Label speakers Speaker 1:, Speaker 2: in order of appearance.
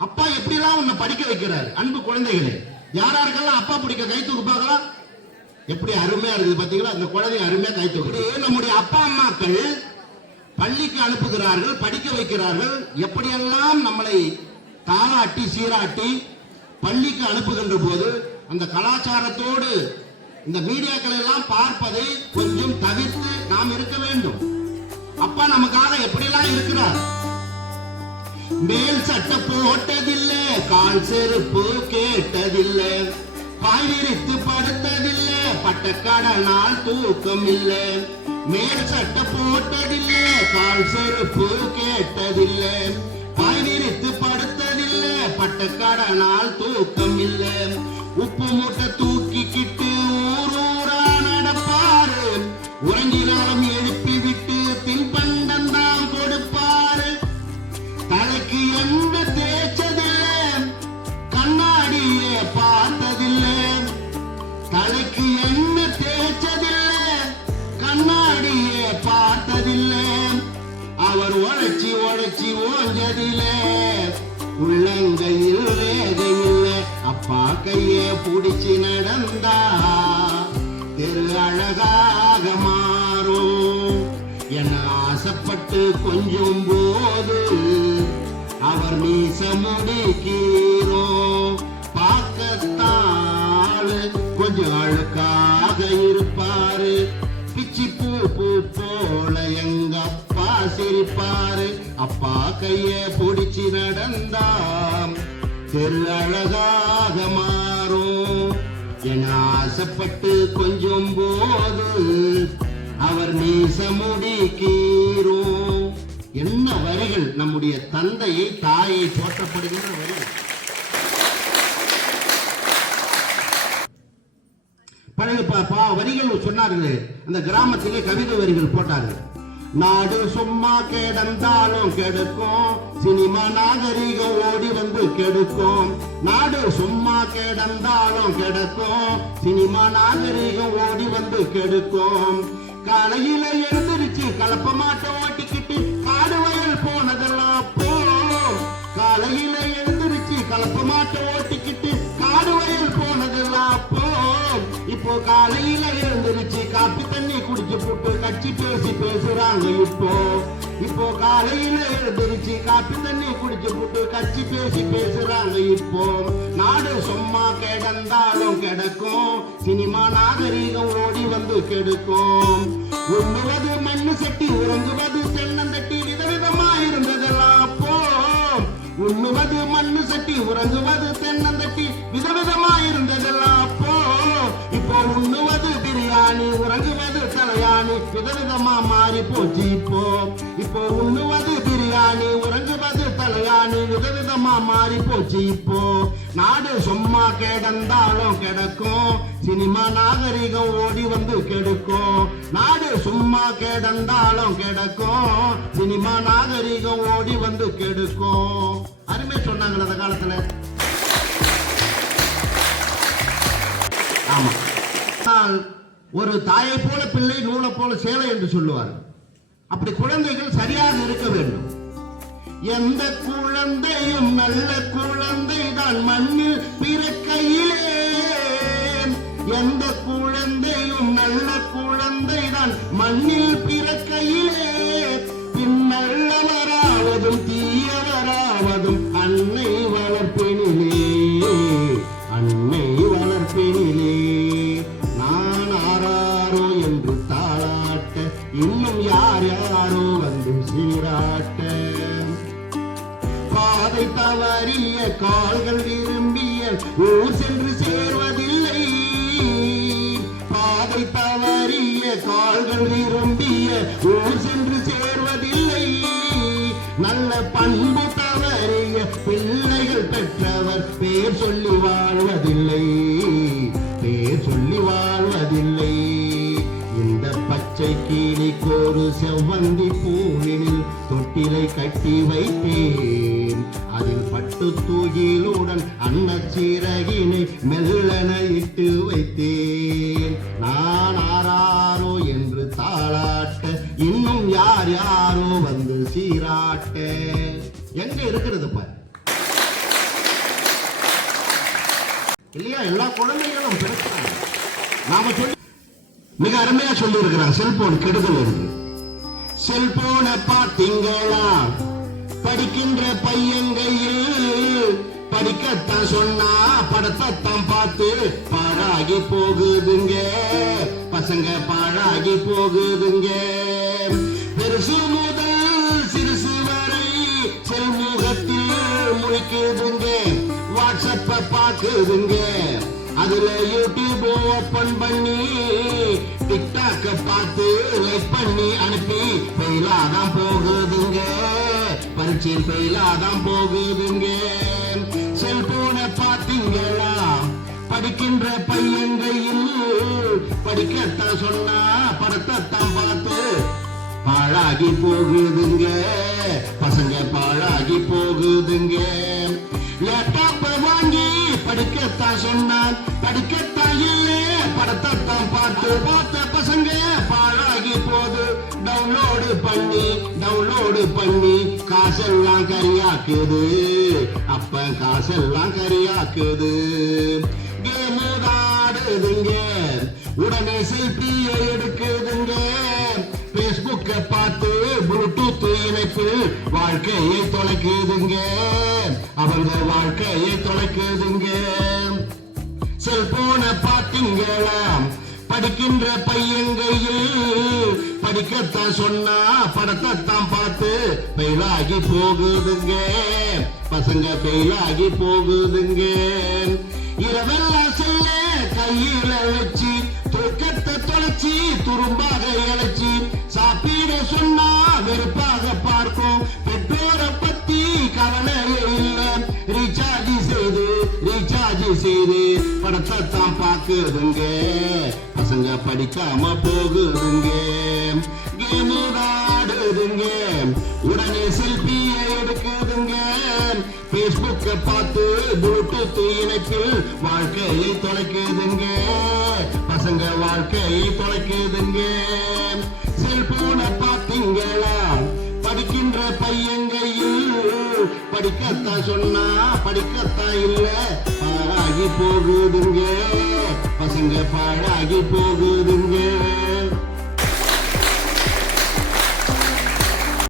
Speaker 1: அப்பா எப்படிலாம் உன்னை படிக்க வைக்கிறார்? அன்பு குழந்தைகளே யாராருக்கெல்லாம் அப்பா பிடிக்க கை தூக்குப்பாங்களா எப்படி அருமையா இருக்குது பாத்தீங்களா? இந்த குழந்தை அருமையா கை தூக்கு நம்முடைய அப்பா அம்மாக்கள் பள்ளிக்கு அனுப்புகிறார்கள் படிக்க வைக்கிறார்கள். எப்படியெல்லாம் நம்மளை தாளாட்டி சீராட்டி பள்ளிக்கு அனுப்புகின்ற போது அந்த கலாச்சாரத்தோடு இந்த மீடியாக்களை எல்லாம் பார்ப்பதை கொஞ்சம் தவிர்த்து நாம் இருக்க வேண்டும். அப்பா நமக்காக எப்படியெல்லாம் இருக்கிறார்? மேல் சட்டை போட்டதில்லை கால் செருப்பு கேட்டதில்லை பாய் விரித்து படுத்ததில்லை பட்டக்கடனால் தூக்கம் இல்லை மேல் சட்டை போட்டதில்லை கால் செருப்பு கேட்டதில்லை பாய் விரித்து படுத்ததில்லை பட்டக்கடனால் தூக்கம் இல்லை உப்பு மூட்டை தூக்கி உழைச்சி உழைச்சி ஓஞ்சதில உள்ளங்கையில் வேதையில் அப்பா கையே பிடிச்சி நடந்தா தெரு அழகாக மாறும். என ஆசைப்பட்டு கொஞ்சம் போது அவர் மீச முடிக்கீரோ பார்க்கத்தாள் கொஞ்சம் அழுக்காக இருப்பாரு. பிச்சி பூ பூ போல எங்க சிரிப்பாரு. அப்பா கைய பிடிச்சி நடந்தாம். தெரு அழகாக மாறும். என ஆசைப்பட்டு கொஞ்சம் போது அவர் மீச முடிக்கீரும் என்ன வரிகள்? நம்முடைய தந்தையை தாயை போற்றப்படுகின்ற வரிகள். பழைய பா- பா- வரிகள் சொன்னார்களே. அந்த கிராமத்திலே கவிதை வரிகள் போட்டார்கள். நாடு சும்மா கேடந்தாலும் கெடுக்கும். சினிமா நாகரிகம் ஓடி வந்து கெடுக்கும். நாடு சும்மா கேடந்தாலும் கெடுக்கும். சினிமா நாகரிகம் ஓடி வந்து கெடுக்கும். காலையில எழுந்திருச்சு கலப்ப மாட்டை ஓட்டிக்கிட்டு காடு வயல் போனதெல்லாம் போம் காலையில எழுந்திருச்சு கலப்ப மாட்டை ஓட்டிக்கிட்டு காடு வயல் போனதெல்லாம் போம் இப்போ காலையில குடிச்சு கட்சி பேசி பேசுறாங்க இப்போ. இப்போ காலையில எழுந்திருச்சு காப்பி தண்ணி குடிச்சு போட்டு கட்சி பேசி பேசுறாங்க இப்போ. நாடு சும்மா கிடந்தாலும் கிடக்கும். சினிமா நாகரீகம் ஓடி வந்து கெடுக்கும். உண்ணுவது மண்ணு சட்டி உறங்குவது தென்னந்தட்டி விதவிதமா இருந்ததெல்லாம் அப்போ உண்ணுவது மண்ணு சட்டி உறங்குவது தென்னந்தட்டி உறங்குவது தலையாணி விதவிதமா மாறி போச்சு இப்போ இப்போ உண்ணுவது பிரியாணி உறங்குவது தலையாணி விதவிதமா மாறி போச்சு இப்போ நாடு சும்மா கிடந்தாலும் கிடக்கும். சினிமா நாகரிகம் ஓடி வந்து கெடுக்கும். நாடு சும்மா கிடந்தாலும் கிடக்கும். சினிமா நாகரிகம் ஓடி வந்து கெடுக்கும். அருமை சொன்னாங்களே அந்த காலத்துல. ஆமா. ஒரு தாயை போல பிள்ளை நூலை போல சேலை என்று சொல்லுவார். அப்படி குழந்தைகள் சரியாக இருக்க வேண்டும். எந்த குழந்தையும் நல்ல குழந்தை தான் மண்ணில் பிறக்கையிலே எந்த குழந்தையும் நல்ல குழந்தை தான் மண்ணில் பிறக்கையிலே. பின்னல்லவராவதும் கால்கள் விரும்பிய ஊர் சென்று சேர்வதில்லை. பாதை தவறிய கால்கள் விரும்பிய ஊர் சென்று சேர்வதில்லை. நல்ல பண்பு தவறிய பிள்ளைகள் பெற்றவர் பேர் சொல்லி வாழ்வதில்லை. பேர் சொல்லி வாழ்வதில்லை. இந்த பச்சை கிளிக்கு ஒரு செவ்வந்தி பூவினில் தொட்டிலை கட்டி வைத்தேன். அதில் பட்டு தூகிலுடன் அன்னச்சீரகினை மெல்லன இட்டு வைத்தேன். நான் ஆராரோ என்று தாளாட்ட இன்னும் யார் யாரோ வந்து சீராட்ட. எங்க இருக்கிறது பாரு? இல்லையா? எல்லா குழந்தைகளும் பிறக்கிறாங்க. நாம சொல்லி மிக அருமையா சொல்லி செல்போன் கெடுதல் இருக்கு செல்போனை பார்த்தீங்களா? படிக்கின்ற பையங்கையில் படிக்கத்தான் சொன்னா படத்தைத்தான் பார்த்து பாழாகி போகுதுங்க. பசங்க பாழாகி போகுதுங்க. பெருசு முதல் சிறுசு வரை செல்முகத்தில் முழிக்குதுங்க. வாட்ஸ்அப்ப பாக்குதுங்க அதுல யூடியூப் ஓபன் பண்ணி டிக்டாக்க பார்த்து லைக் பண்ணி அனுப்பி ஃபெயிலாதான் போகுதுங்க. பரீட்சையில் ஃபெயிலாதான் போகுதுங்க. செல்போனை பார்த்தீங்களா? படிக்கின்ற பையங்கையில் படிக்கத்தான் சொன்னா படத்தைத்தான் பார்த்து பாழாகி போகுதுங்க. பசங்க பாழாகி போகுதுங்க. லேப்டாப்ப வாங்கி படிக்கத்தான் சொன்னான் படிக்கத்தான் இல்ல. படத்தைத்தான் பார்த்து பார்த்த பசங்க பாழாகி போகுது டவுன்லோடு பண்ணி டவுன்லோடு பண்ணி காசெல்லாம் கரியாக்குது. அப்ப காசெல்லாம் கரியாக்குது. கேமுதாடுதுங்க உடனே செல்ஃபியை எடுக்குதுங்க. பேஸ்புக்க பார்த்து ப்ளூடூத் இணைப்பு வாழ்க்கையை தொலைக்குதுங்க. அவங்க வாழ்க்கையை தொலைக்குதுங்க. செல்போனை பார்த்தீங்களா படிக்கின்ற பையங்கையில் படிக்கத்தான் சொன்னா படத்தைத்தான் பார்த்து பெயிலாகி போகுதுங்க. பசங்க பெயிலாகி போகுதுங்க. இரவெல்லாம் செல்ல கையில வச்சு துக்கத்தை தொலைச்சி துரும்பாக இழைச்சி சாப்பிட சொன்னா வெறுப்பாக பார்க்கும். பெற்றோரை பத்தி கவலை இல்லை. ரீசார்ஜ் செய்து ரீசார்ஜ் செய்து படத்தை தான் பாக்குதுங்க பசங்க படிக்காம போகுதுங்க. கேம் ஆடுதுங்க உடனே செல்ஃபியை எடுக்குதுங்க. பேஸ்புக்க பார்த்து ப்ளூடூத் இணைப்பில் வாழ்க்கையை தொலைக்குதுங்க. பசங்க வாழ்க்கையை தொலைக்குதுங்க. செல்போனை பார்த்தீங்களா? படிக்கின்ற பையங்கையில் படிக்கத்தான் சொன்னா படிக்கத்தான் இல்ல பாழாகி போகுதுங்க. பாழாகி போகுதுங்க.